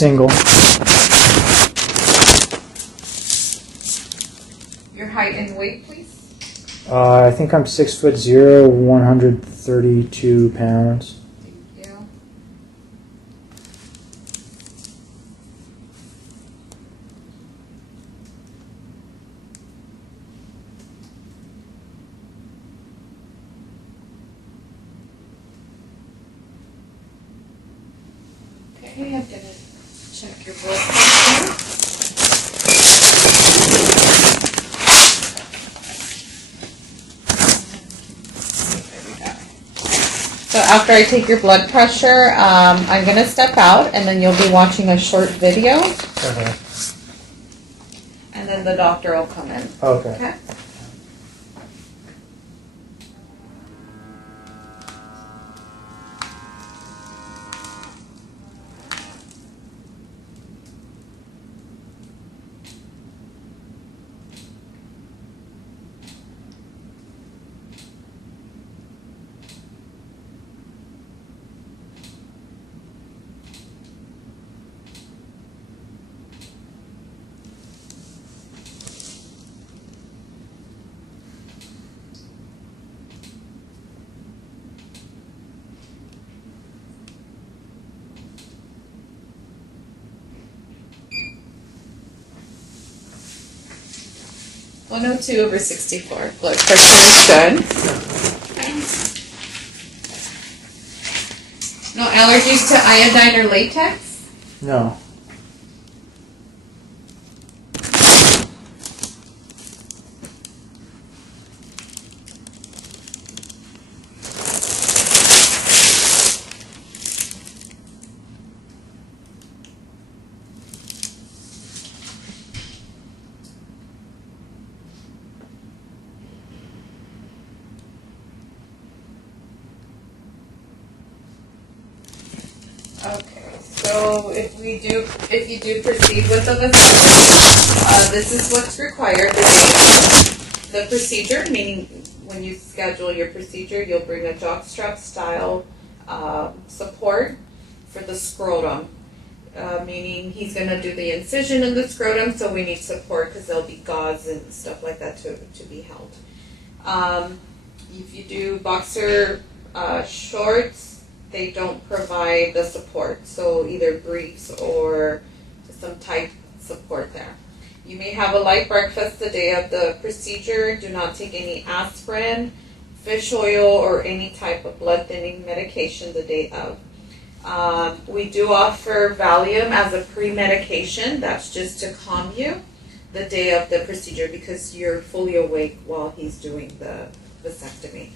Single. Your height and weight, please. I think I'm 6'0", 132 pounds. Thank you. Okay, I'm gonna check your blood pressure. So after I take your blood pressure, I'm going to step out, and then you'll be watching a short video, Okay. and then the doctor will come in. Okay. Okay? (102/64). Blood pressure is good. Okay. No allergies to iodine or latex? No. Okay, so if you do proceed with the vasectomy, this is what's required. The procedure, meaning when you schedule your procedure, you'll bring a jockstrap style support for the scrotum, meaning he's going to do the incision in the scrotum, so we need support because there'll be gauze and stuff like that to be held. If you do boxer shorts, they don't provide the support, so either briefs or some tight support there. You may have a light breakfast the day of the procedure. Do not take any aspirin, fish oil, or any type of blood thinning medication the day of. We do offer Valium as a pre-medication. That's just to calm you the day of the procedure because you're fully awake while he's doing the vasectomy.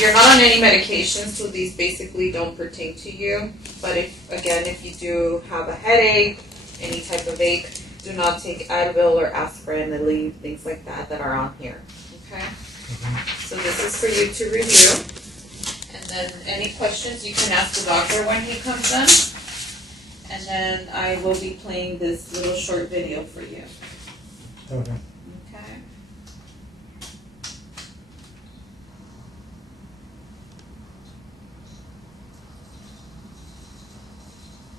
You're not on any medications, so these basically don't pertain to you. But if you do have a headache, any type of ache, do not take Advil or aspirin, Aleve, things like that are on here. Okay? So this is for you to review. And then any questions you can ask the doctor when he comes in. And then I will be playing this little short video for you. Okay. Okay?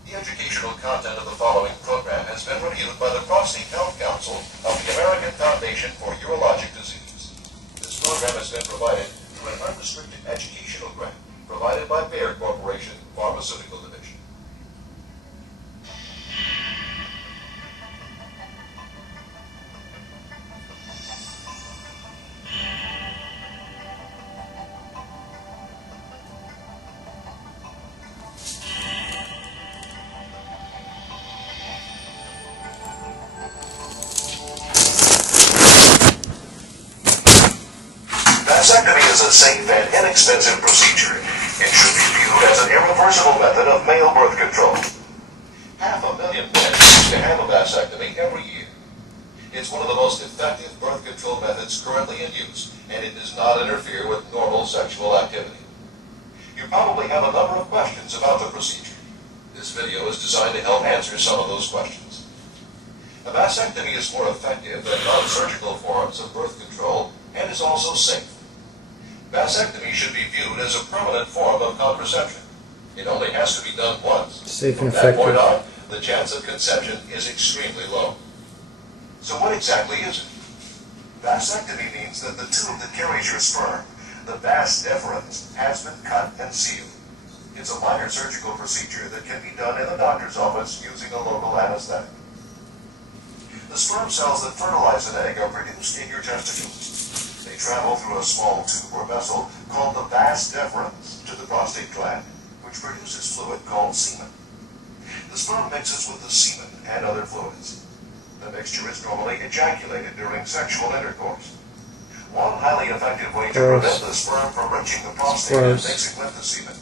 The educational content of the following program has been reviewed by the Prostate Health Council of the American Foundation for Urologic Disease. This program has been provided through an unrestricted educational grant provided by Bayer Corporation Pharmaceutical Division. Vasectomy is a safe and inexpensive procedure and should be viewed as an irreversible method of male birth control. 500,000 men choose to have a vasectomy every year. It's one of the most effective birth control methods currently in use, and it does not interfere with normal sexual activity. You probably have a number of questions about the procedure. This video is designed to help answer some of those questions. A vasectomy is more effective than non-surgical forms of birth control and is also safe. Vasectomy should be viewed as a permanent form of contraception. It only has to be done once. Safe and From that point effective. on, the chance of conception is extremely low. So what exactly is it? Vasectomy means that the tube that carries your sperm, the vas deferens, has been cut and sealed. It's a minor surgical procedure that can be done in the doctor's office using a local anesthetic. The sperm cells that fertilize an egg are produced in your testicles. They travel through a small tube or vessel called the vas deferens to the prostate gland, which produces fluid called semen. The sperm mixes with the semen and other fluids. The mixture is normally ejaculated during sexual intercourse. One highly effective way to prevent the sperm from reaching the prostate and mixing with the semen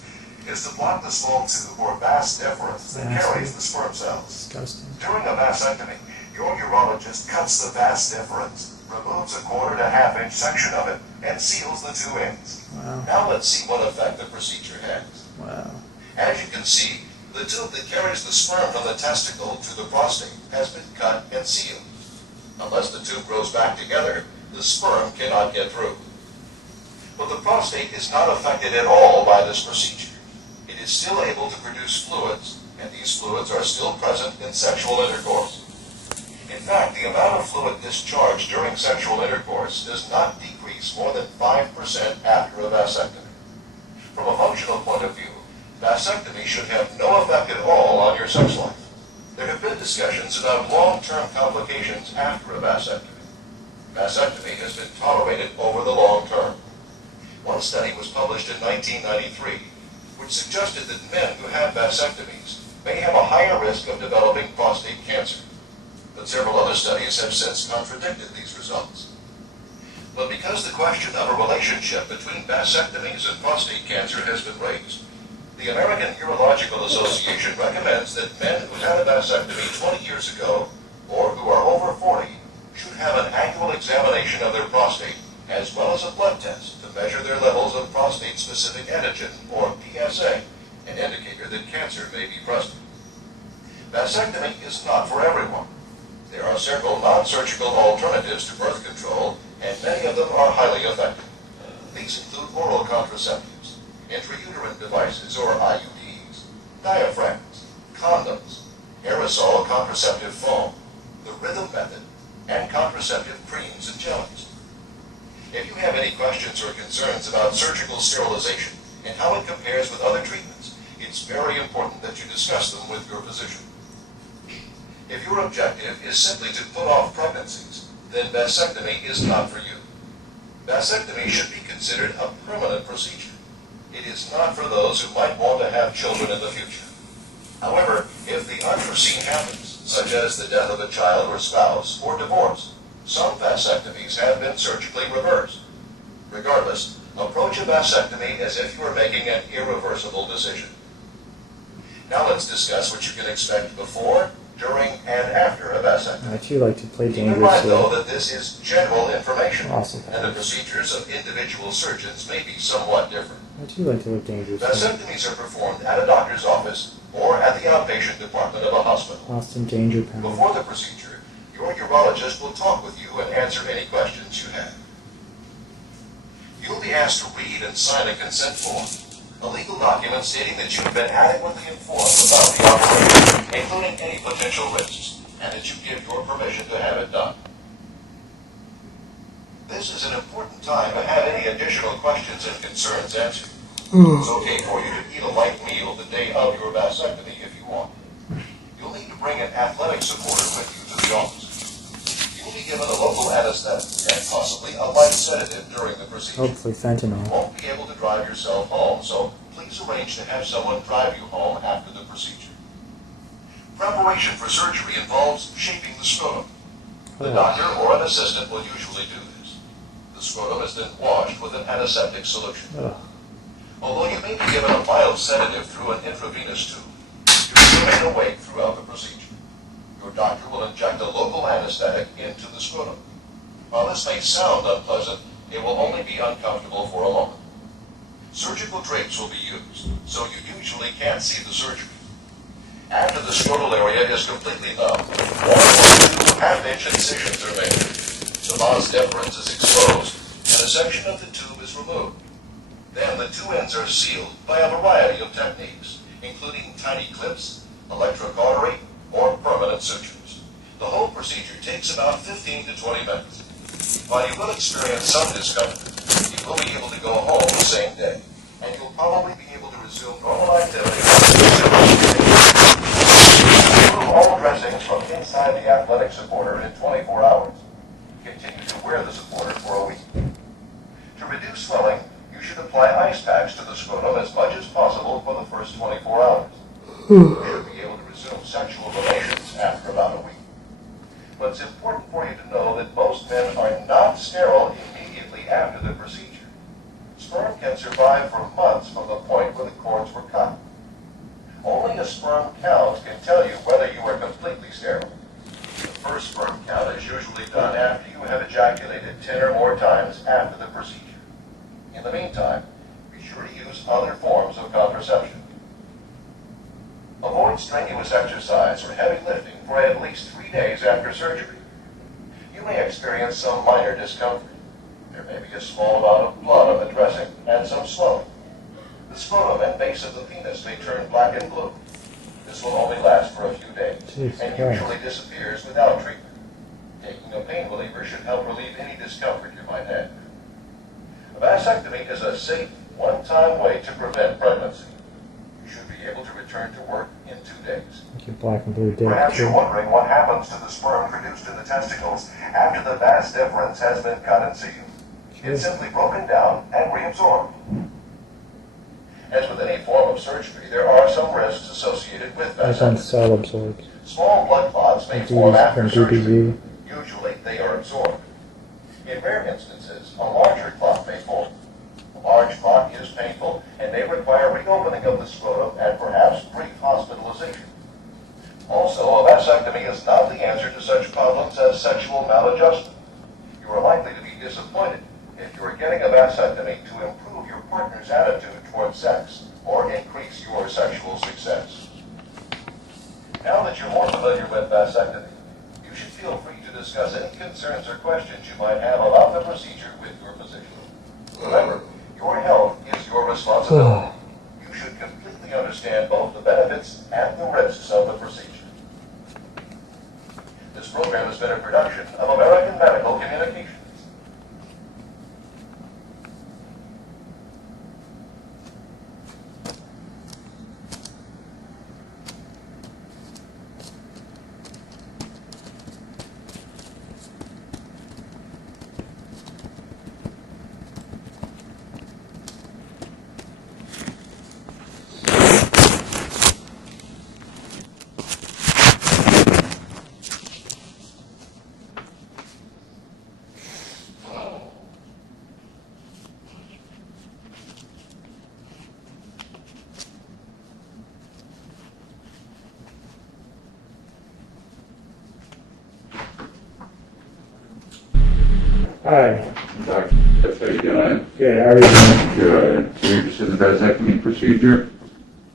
is to block the small tube or vas deferens that carries the sperm cells. Disgusting. During a vasectomy, your urologist cuts the vas deferens, removes a 1/4 to 1/2 inch section of it, and seals the two ends. Wow. Now let's see what effect the procedure has. Wow. As you can see, the tube that carries the sperm from the testicle to the prostate has been cut and sealed. Unless the tube grows back together, the sperm cannot get through. But the prostate is not affected at all by this procedure. It is still able to produce fluids, and these fluids are still present in sexual intercourse. In fact, the amount of fluid discharged during sexual intercourse does not decrease more than 5% after a vasectomy. From a functional point of view, vasectomy should have no effect at all on your sex life. There have been discussions about long-term complications after a vasectomy. Vasectomy has been tolerated over the long term. One study was published in 1993, which suggested that men who have vasectomies may have a higher risk of developing prostate cancer. But several other studies have since contradicted these results. But because the question of a relationship between vasectomies and prostate cancer has been raised, the American Urological Association recommends that men who had a vasectomy 20 years ago, or who are over 40, should have an annual examination of their prostate, as well as a blood test to measure their levels of prostate-specific antigen, or PSA, an indicator that cancer may be present. Vasectomy is not for everyone. There are several non-surgical alternatives to birth control, and many of them are highly effective. These include oral contraceptives, intrauterine devices or IUDs, diaphragms, condoms, aerosol contraceptive foam, the rhythm method, and contraceptive creams and jellies. If you have any questions or concerns about surgical sterilization and how it compares with other treatments, it's very important that you discuss them with your physician. If your objective is simply to put off pregnancies, then vasectomy is not for you. Vasectomy should be considered a permanent procedure. It is not for those who might want to have children in the future. However, if the unforeseen happens, such as the death of a child or spouse or divorce, some vasectomies have been surgically reversed. Regardless, approach a vasectomy as if you are making an irreversible decision. Now let's discuss what you can expect before, during, and after a vasectomy. I too like to play Keep in mind, though, dangerously. that this is general information, Awesome. and the procedures of individual surgeons may be somewhat different. I too like to live dangerously. Vasectomies are performed at a doctor's office or at the outpatient department of a hospital. Austin Danger Pound. Before the procedure, your urologist will talk with you and answer any questions you have. You'll be asked to read and sign a consent form, a legal document stating that you've been adequately informed about the operation, including any potential risks, and that you give your permission to have it done. This is an important time to have any additional questions and concerns answered. It's okay for you to eat a light meal the day of your vasectomy if you want. You'll need to bring an athletic supporter with you to the office. You'll be given a local anesthetic and possibly a light sedative during the procedure. Hopefully You fentanyl. won't be able to drive yourself home, so please arrange to have someone drive you home after the procedure. Preparation for surgery involves shaping the scrotum. The doctor or an assistant will usually do this. The scrotum is then washed with an antiseptic solution. Ugh. Although you may be given a mild sedative through an intravenous tube, you will remain awake throughout the procedure. Your doctor will inject a local anesthetic into the scrotum. While this may sound unpleasant, it will only be uncomfortable for a moment. Surgical drapes will be used, so you usually can't see the surgery. After the scrotal area is completely numb, 1 or 2 half-inch incisions are made. The vas deferens is exposed, and a section of the tube is removed. Then the two ends are sealed by a variety of techniques, including tiny clips, electrocautery, or permanent sutures. The whole procedure takes about 15 to 20 minutes. While you will experience some discomfort, you will be able to go home the same day, and you'll probably be able to resume normal activity. Remove all dressings from inside the athletic supporter in 24 hours. Continue to wear the supporter for a week. To reduce swelling, you should apply ice packs to the scrotum as much as possible for the first 24 hours. You should be able to resume sexual relations after about a week. But it's important for you to know that most men are not sterile immediately after the procedure. Sperm can survive for months from the point where the cords were cut. Only a sperm count can tell you whether you are completely sterile. The first sperm count is usually done after you have ejaculated 10 or more times after the procedure. In the meantime, be sure to use other forms of contraception. Avoid strenuous exercise or heavy lifting for at least 3 days after surgery. You may experience some minor discomfort. There may be a small amount of blood on the dressing and some swelling. The scrotum and base of the penis may turn black and blue. This will only last for a few days and usually disappears without treatment. Taking a pain reliever should help relieve any discomfort you might have. A vasectomy is a safe, one-time way to prevent pregnancy. You should be able to return to work in 2 days. Your black and blue dick. Perhaps you're wondering what happens to the sperm produced in the testicles after the vas deferens has been cut and sealed. It's simply broken down and reabsorbed. As with any form of surgery, there are some risks associated with That's on vasectomy. cell absorbed. Small blood clots may form after From surgery. DBZ. Usually, they are absorbed. In rare instances, a larger clot may form. A large clot is painful and may require reopening of the scrotum and perhaps brief hospitalization. Also, a vasectomy is not the answer to such problems as sexual maladjustment. You are likely to be disappointed if you are getting a vasectomy to improve your partner's attitude toward sex or increase your sexual success. Now that you're more familiar with vasectomy, you should feel free to discuss any concerns or questions you might have about the procedure with your physician. Remember, your health is your responsibility. You should completely understand both the benefits and the risks of the procedure. This program has been a production of American Medical Communications. Hi. Dr. How you doing? Good. How are you doing? Good. So you're interested in the vasectomy procedure?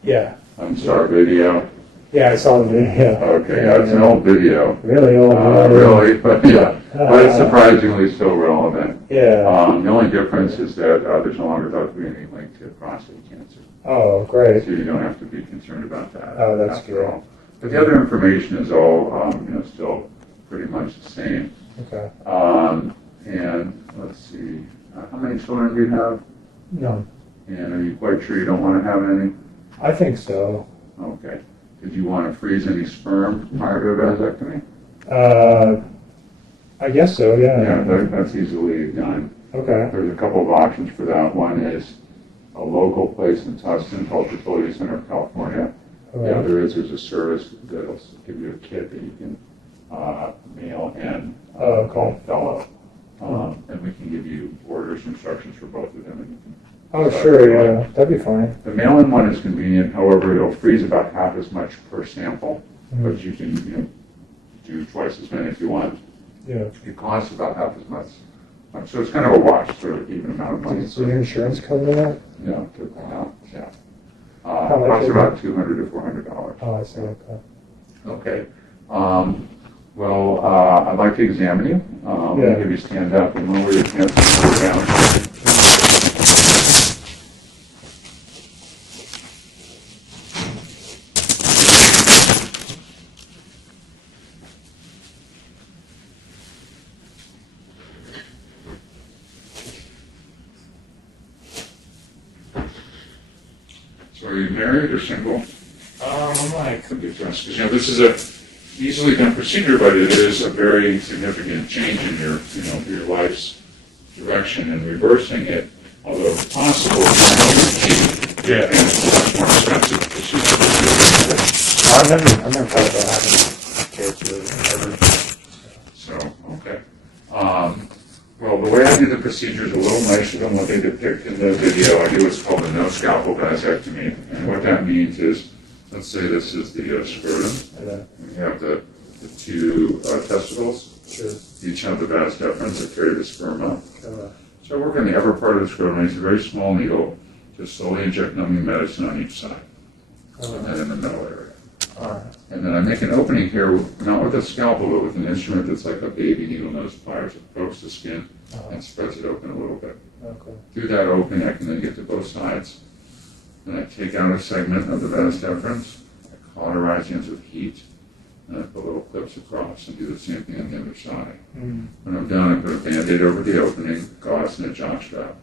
Yeah. On Star Video? Yeah, I saw the video. Okay, that's an old video. Really old. Really, but yeah. But it's surprisingly still relevant. Yeah. The only difference is that there's no longer thought to be any link to prostate cancer. Oh, great. So you don't have to be concerned about that. Oh, that's after good. all. But the other information is all, still pretty much the same. Okay. And let's see, how many children do you have? No, And are you quite sure you don't want to have any? I think so. Okay. Did you want to freeze any sperm prior to a vasectomy? I guess so, Yeah, yeah. that's easily done. Okay. There's a couple of options for that. One is a local place in Tustin called Fertility Center of California. All The right. other is there's a service that'll give you a kit that you can mail in called Fellow. And we can give you orders, instructions for both of them. And you can Oh, sure, yeah. That'd be fine. The mail-in one is convenient, however, it'll freeze about half as much per sample, Mhm. but you can do twice as many if you want. Yeah. It costs about half as much. So it's kind of a wash, sort of even amount of money. So your insurance cover that? Yeah, to point out, yeah. How much Costs is about $200 to $400. Oh, I see, okay. Okay. Well, I'd like to examine you. I'm Yeah. going to give you stand up and lower your pants and lower down. So are you married or single? I'm like, Could be because this is a easily done procedure, but it is a very significant change in your life's direction, and reversing it, although possible, Yeah. and it's much more expensive procedure. I've never thought about having kids really, ever. So, okay. Well, the way I do the procedure is a little nicer than what they depict in the video. I do what's called a no-scalpel vasectomy, and what that means is, let's say this is the scrotum. Yeah. You have the two testicles. Sure. Each have the vas deferens that carry the sperm up. Uh, So I work on the upper part of the scrotum. It's a very small needle. Just slowly inject numbing medicine on each side, and then in the middle area. Alright. And then I make an opening here, not with a scalpel, but with an instrument that's like a baby needle nose pliers. It pokes the skin and spreads it open a little bit. Okay. Through that opening, I can then get to both sides. Then I take out a segment of the vas deferens. I cauterize the ends with heat. And I put little clips across and do the same thing on the other side. When I'm done, I put a Band-Aid over the opening, gauze, and a jock strap.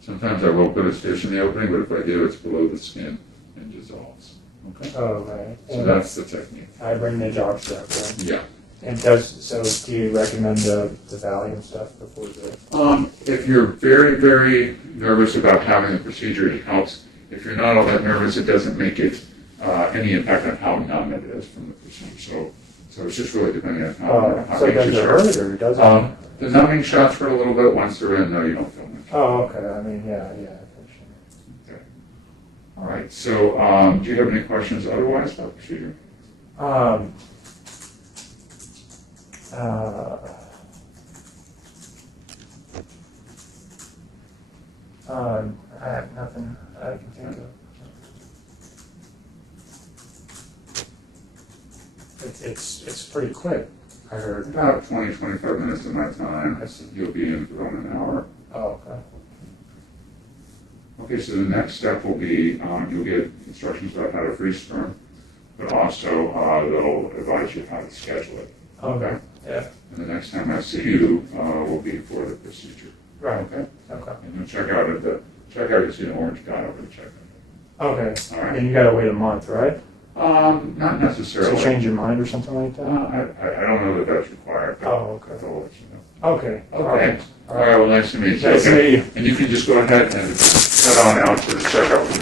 Sometimes I will put a stitch in the opening, but if I do, it's below the skin and dissolves. Okay? Oh, right. So that's the technique. I bring the job strap, right? Yeah. And so do you recommend the Valium stuff before the... If you're very, very nervous about having the procedure, it helps. If you're not all that nervous, it doesn't make it any impact on how numb it is from the procedure. So it's just really depending on how so does anxious it you are. hurt or does it? The numbing shots hurt a little bit. Once they're in, no, you don't feel much. Oh, okay. I mean, yeah, for sure. Okay. All right. So, do you have any questions otherwise about the procedure? I have nothing I can think of. It's pretty quick, I heard. About 20, 25 minutes of my time. I see. You'll be in for around an hour. Oh, okay. Okay, so the next step will be you'll get instructions about how to freeze sperm, but also they'll advise you how to schedule it. Okay. Yeah. And the next time I see you will be for the procedure. Right. Okay? Okay. And you'll check out at the checkout, you see an orange guy over the checkout. Okay. All right. And you gotta wait a month, right? Not necessarily. To change your mind or something like that? I don't know that that's required. But Oh, okay. I'll let you know. Okay. Okay. All right, well, nice to meet you. Nice to Okay. meet you. And you can just go ahead and head on out to the checkout.